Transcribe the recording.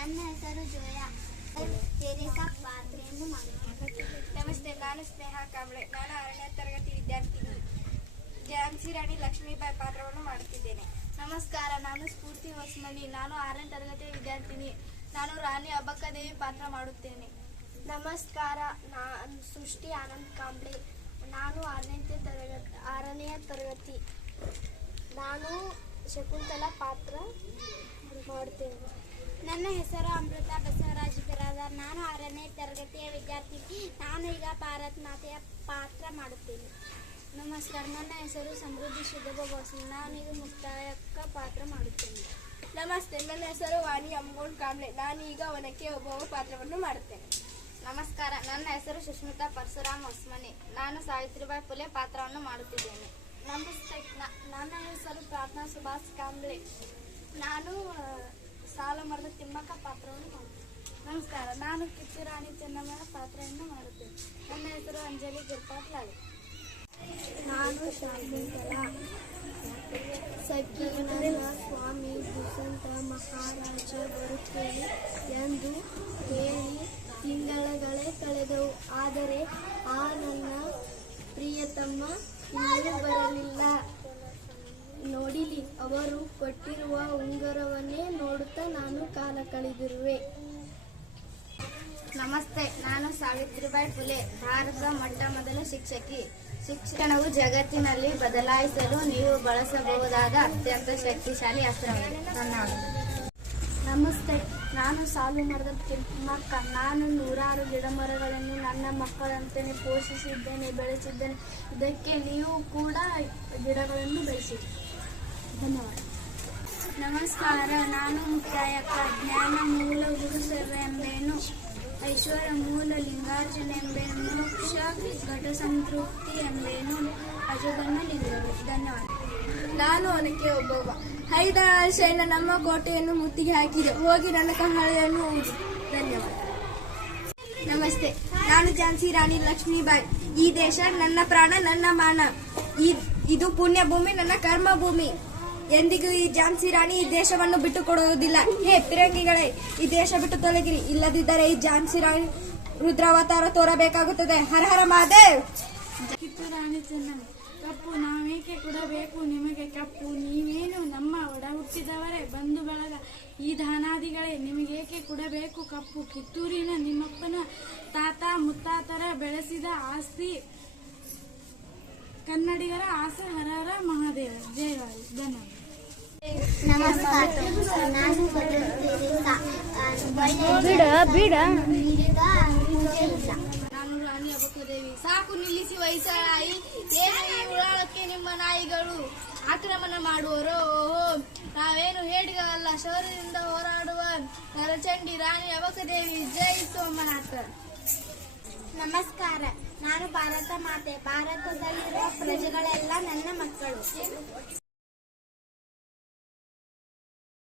ನನ್ನ ಹೆಸರು ಜೋಯಾ. ಪಾತ್ರೆಯನ್ನು ಮಾಡುತ್ತೇನೆ ನಮಸ್ತೆ ನಾನು ಸ್ನೇಹ ಕಾಂಬ್ಳೆ ನಾನು ಆರನೇ ತರಗತಿ ವಿದ್ಯಾರ್ಥಿನಿ. ಝಾನ್ಸಿ ರಾಣಿ ಲಕ್ಷ್ಮೀಬಾಯಿ ಪಾತ್ರವನ್ನು ಮಾಡುತ್ತಿದ್ದೇನೆ. ನಮಸ್ಕಾರ ನಾನು ಸ್ಫೂರ್ತಿ ಹೊಸಮನಿ. ನಾನು ಆರನೇ ತರಗತಿಯ ವಿದ್ಯಾರ್ಥಿನಿ. ನಾನು ರಾಣಿ ಅಬ್ಬಕ್ಕದೇವಿ ಪಾತ್ರ ಮಾಡುತ್ತೇನೆ. ನಮಸ್ಕಾರ ನಾನು ಸೃಷ್ಟಿ ಆನಂದ್ ಕಾಂಬ್ಳೆ. ನಾನು ಆರನೇ ತರಗತಿ ಆರನೆಯ ತರಗತಿ. ನಾನು ಶಕುಂತಲಾ ಪಾತ್ರ ಮಾಡುತ್ತೇನೆ. ನನ್ನ ಹೆಸರು ಅಮೃತ ಬಸವರಾಜ್ ಬಿರಾದಾರ್ ನಾನು ಆರನೇ ತರಗತಿಯ ವಿದ್ಯಾರ್ಥಿ. ನಾನು ಈಗ ಭಾರತ್ ಮಾತೆಯ ಪಾತ್ರ ಮಾಡುತ್ತೇನೆ. ನಮಸ್ಕಾರ, ನನ್ನ ಹೆಸರು ಸಮೃದ್ಧಿ ಶುದ್ಧ ಗೋಸ್ಮಿ ನಾನೀಗ ಮುಕ್ತಾಯಕ್ಕ ಪಾತ್ರ ಮಾಡುತ್ತೇನೆ. ನಮಸ್ತೆ, ನನ್ನ ಹೆಸರು ವಾಣಿ ಅಮ್ಮಗೋಳ್ ಕಾಂಬ್ಳೆ ನಾನು ಈಗ ಒನಕೆ ಒಬ್ಬವ ಪಾತ್ರವನ್ನು ಮಾಡುತ್ತೇನೆ. ನಮಸ್ಕಾರ, ನನ್ನ ಹೆಸರು ಸುಷ್ಮಿತಾ ಪರಶುರಾಮ್ ಹೊಸ್ಮನೆ. ನಾನು ಸಾವಿತ್ರಿಬಾಯಿ ಪುಲೆ ಪಾತ್ರವನ್ನು ಮಾಡುತ್ತಿದ್ದೇನೆ. ನಮಸ್ತೆ ನನ್ನ ಹೆಸರು ಪ್ರಾರ್ಥನಾ ಸುಭಾಷ್ ಕಾಂಬ್ಳೆ ನಾನು ಸಾಲ ಮರದ ತಿಮ್ಮಕ್ಕ ಪಾತ್ರವನ್ನು ಮಾಡುತ್ತೇನೆ ನಮಸ್ಕಾರ, ನಾನು ಕಿತ್ತೂರಾಣಿ ಚೆನ್ನಮ್ಮನ ಪಾತ್ರವನ್ನು ಮಾಡುತ್ತೇನೆ. ನನ್ನ ಹೆಸರು ಅಂಜಲಿ ಗಿರ್ಪಾಟ್ಲಾಳೆ ನಾನು ಸಕೀನನ್ನ ಸ್ವಾಮಿ ದುಸಂತ ಮಹಾರಾಜ ಬರುತ್ತೇನೆ ಎಂದು ಹೇಳಿ ತಿಂಗಳಗಳೇ ಕಳೆದವು. ಆದರೆ ಆ ನನ್ನ ಪ್ರಿಯತಮ್ಮ ಇನ್ನೂ ಬರಲಿಲ್ಲ. ನೋಡಿಲಿ, ಅವರು ಕೊಟ್ಟಿರುವ ಉಂಗುರವನ್ನೇ ನೋಡುತ್ತಾ ನಾನು ಕಾಲ ಕಳೆದಿರುವೆ. ನಮಸ್ತೆ, ನಾನು ಸಾವಿತ್ರಿಬಾಯಿ ಫುಲೆ ಭಾರತದ ಮೊಟ್ಟ ಮೊದಲ ಶಿಕ್ಷಕಿ. ಶಿಕ್ಷಣವು ಜಗತ್ತಿನಲ್ಲಿ ಬದಲಾಯಿಸಲು ನೀವು ಬಳಸಬಹುದಾದ ಅತ್ಯಂತ ಶಕ್ತಿಶಾಲಿ ಅಸ್ತ್ರವಾಗಿದೆ ನಮಸ್ತೆ, ನಾನು ಸಾಲು ಮರದ ತಿಮ್ಮಕ್ಕ. ನಾನು ನೂರಾರು ಗಿಡ ಮರಗಳನ್ನು ನನ್ನ ಮಕ್ಕಳಂತೆಯೇ ಪೋಷಿಸಿದ್ದೇನೆ, ಬೆಳೆಸಿದ್ದೇನೆ. ಇದಕ್ಕೆ ನೀವು ಕೂಡ ಗಿಡಗಳನ್ನು ಬೆಳೆಸಿ. ಧನ್ಯವಾದ. ನಮಸ್ಕಾರ, ನಾನು ಮುಕ್ತಾಯಕ್ಕ ಜ್ಞಾನ ಮೂಲ ಗುರುಸರ್ವ ಎಂಬೇನು ಐಶ್ವರ ಮೂಲ ಲಿಂಗಾರ್ಜುನ ಎಂಬೇನು ಮೋಕ್ಷ ಘಟ ಸಂತೃಪ್ತಿ ಎಂಬೇನು ಅಜಗನ್ನ ಲಿಂಗರು ಧನ್ಯವಾದ. ನಾನು ಅನಕೆ ಒಬ್ಬವ. ಹೈದರಾಬಾದ್ ಶೈನ ನಮ್ಮ ಕೋಟೆಯನ್ನು ಮುತ್ತಿಗೆ ಹಾಕಿದೆ. ಹೋಗಿ ನನ್ನ ಕಹಳೆಯನ್ನು ಊದು. ಧನ್ಯವಾದ. ನಮಸ್ತೆ. ನಾನು ಝಾನ್ಸಿ ರಾಣಿ ಲಕ್ಷ್ಮೀಬಾಯಿ. ಈ ದೇಶ ನನ್ನ ಪ್ರಾಣ, ನನ್ನ ಮಾನ. ಇದು ಪುಣ್ಯ ಭೂಮಿ ನನ್ನ ಕರ್ಮ ಭೂಮಿ ಎಂದಿಗೂ ಈ ಝಾನ್ಸಿ ರಾಣಿ ಈ ದೇಶವನ್ನು ಬಿಟ್ಟು ಕೊಡುವುದಿಲ್ಲ. ಹೇ ಪಿರಂಗಿಗಳೇ, ಈ ದೇಶ ಬಿಟ್ಟು ತೊಲಗಿರಿ. ಇಲ್ಲದಿದ್ದರೆ ಈ ಝಾನ್ಸಿ ರಾಣಿ ರುದ್ರಾವತಾರ ತೋರಬೇಕಾಗುತ್ತದೆ. ಹರ ಹರ ಮಹಾದೇವ್! ಕಿತ್ತೂರಾಣಿ ಚೆನ್ನ ಕಪ್ಪು ನಾವೇಕೆ ಕೊಡಬೇಕು ನಿಮಗೆ? ಕಪ್ಪು ನೀವೇನು ನಮ್ಮ ಒಡ ಹುಟ್ಟಿದವರೇ? ಬಂಧು ಬಳಗ, ಈ ದಾನಾದಿಗಳೇ ನಿಮಗೇಕೆ ಕೊಡಬೇಕು? ಕಪ್ಪು ಕಿತ್ತೂರಿನ ನಿಮ್ಮಪ್ಪನ ತಾತ ಮುತ್ತಾತರ ಬೆಳೆಸಿದ ಆಸ್ತಿ. ಕನ್ನಡಿಗರ ಆಸೆ ಹರಹರ ಮಹಾದೇವ. ಧನ್ಯವಾದ ನಮಸ್ಕಾರ. ನಾನು ಬಿಡ ಬಿಡ. ನಾನು ರಾಣಿ ಅಬಕುದೇವಿ ಸಾಕು ನಿಲ್ಲಿಸಿ ವಯಸ್ಸಾಯಿ ಉಳಾಳಕ್ಕೆ ನಿಮ್ಮ ನಾಯಿಗಳು? ಆಕ್ರಮಣ ಮಾಡುವರು? ಓಹೋ ನಾವೇನು ಹೇಳಿಗಲ್ಲ ಶೌರ್ಯದಿಂದ ಹೋರಾಡುವ ನರಚಂಡಿ ರಾಣಿ ಅಬಕದೇವಿ ಜೈ ಸೋಮನಾಥ. ನಮಸ್ಕಾರ. ನಾನು ಭಾರತ ಮಾತೆ. ಭಾರತದಲ್ಲಿರುವ ಪ್ರಜೆಗಳೆಲ್ಲ ನನ್ನ ಮಕ್ಕಳು.